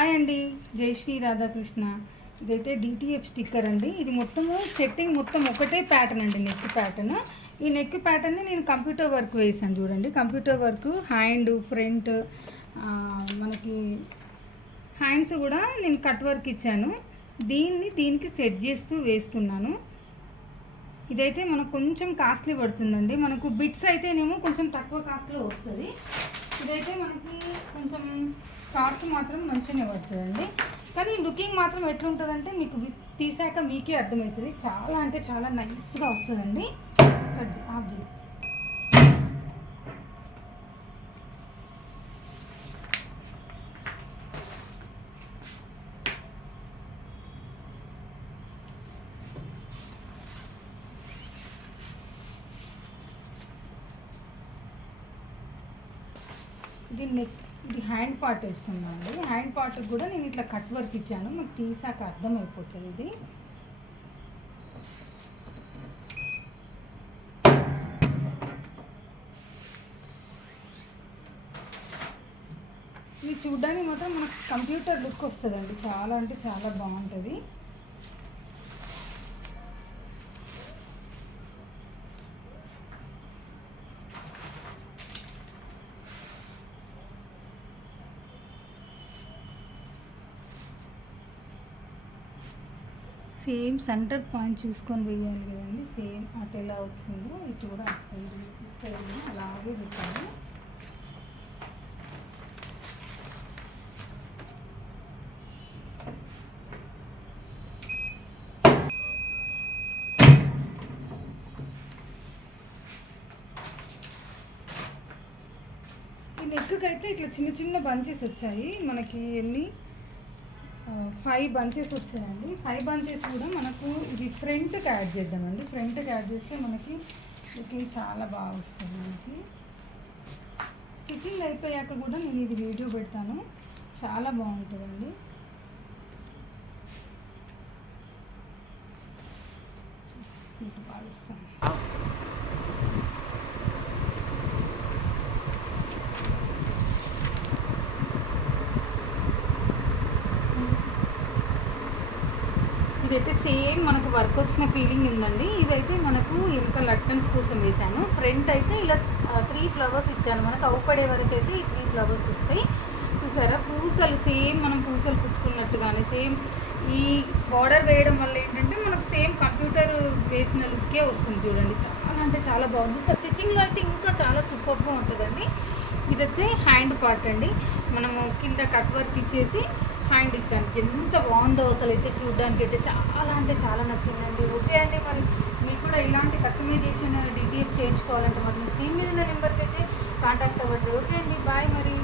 Hi అండి, జై శ్రీ రాధాకృష్ణ. ఇదైతే డిటిఎఫ్ స్టిక్కర్ అండి. ఇది మొత్తము సెట్టింగ్ మొత్తం ఒకటే ప్యాటర్న్ అండి, నెక్ ప్యాటర్న్. ఈ నెక్ ప్యాటర్న్ని నేను కంప్యూటర్ వర్క్ వేసాను చూడండి. కంప్యూటర్ వర్క్ హ్యాండ్ ఫ్రంట్, మనకి హ్యాండ్స్ కూడా నేను కట్ వర్క్ ఇచ్చాను. దీనికి సెట్ చేస్తూ వేస్తున్నాను. ఇదైతే మనకు కొంచెం కాస్ట్లీ పడుతుందండి. మనకు బిట్స్ అయితేనేమో కొంచెం తక్కువ కాస్ట్లో వస్తుంది. ఇదైతే మనకి కొంచెం కాస్ట్ మాత్రం మంచిగానే పడుతుందండి. కానీ లుకింగ్ మాత్రం ఎట్లుంటుందంటే మీకు తీసాక మీకే అర్థమవుతుంది. చాలా అంటే చాలా నైస్గా వస్తుందండి. ఆఫ్ చేయి. ఇది హ్యాండ్ పార్ట్ వేస్తున్నాను. హ్యాండ్ పార్ట్కి కూడా నేను ఇట్లా కట్ వర్క్ ఇచ్చాను. మీకు తీసాక అర్థమైపోతుంది. ఇది ఇది చూడడానికి మాత్రం మనకు కంప్యూటర్ లుక్ వస్తుందండి. చాలా అంటే చాలా బాగుంటుంది. సేమ్ సెంటర్ పాయింట్ చూసుకొని వేయాలి కదండి. సేమ్ అటు ఎలా వచ్చిందో ఇటు కూడా సైడ్ అలాగే పెట్టాలి. ఈ నెక్కి అయితే ఇట్లా చిన్న చిన్న బంచెస్ వచ్చాయి. మనకి ఎన్ని 5 బంచెస్ వచ్చాయండి. 5 బంచెస్ కూడా మనకు ఇది ఫ్రంట్కి యాడ్ చేద్దామండి. ఫ్రంట్కి యాడ్ చేస్తే మనకి చాలా బాగా వస్తుంది. మనకి స్టిచ్చింగ్ అయిపోయాక కూడా నేను ఇది వీడియో పెడతాను. చాలా బాగుంటుందండి. ఇటు పాలిస్తాను. ఇదైతే సేమ్ మనకు వర్క్ వచ్చిన ఫీలింగ్ ఉందండి. ఇవైతే మనకు ఇంకా లట్కన్స్ కోసం వేసాను. ఫ్రంట్ అయితే ఇలా 3 ఫ్లవర్స్ ఇచ్చాను. మనకు అవుపడే వరకు అయితే ఈ 3 ఫ్లవర్స్ వస్తాయి. చూసారా, పూసలు సేమ్ మనం పూసలు కుట్టుకున్నట్టుగానే సేమ్ ఈ బార్డర్ వేయడం వల్ల ఏంటంటే మనకు సేమ్ కంప్యూటర్ వేసిన లుక్కే వస్తుంది. చూడండి, చాలా అంటే చాలా బాగుంది. ఇంకా స్టిచ్చింగ్లో అయితే ఇంకా చాలా సూపర్గా ఉంటుందండి. ఇదైతే హ్యాండ్ పార్ట్ అండి. మనము కింద కట్ వర్క్ ఇచ్చేసి హ్యాండ్ ఇచ్చాను. ఎంత బాగుందో అసలు అయితే చూడడానికి అయితే చాలా అంటే చాలా నచ్చిందండి. ఓకే అండి, మరి మీకు కూడా ఇలాంటి కస్టమైజేషన్ డిటిఎఫ్ చేయించుకోవాలంటే మాత్రం స్క్రీన్ మీద ఉన్న నెంబర్కి అయితే కాంటాక్ట్ అవ్వండి. ఓకే అండి, బాయ్ మరి.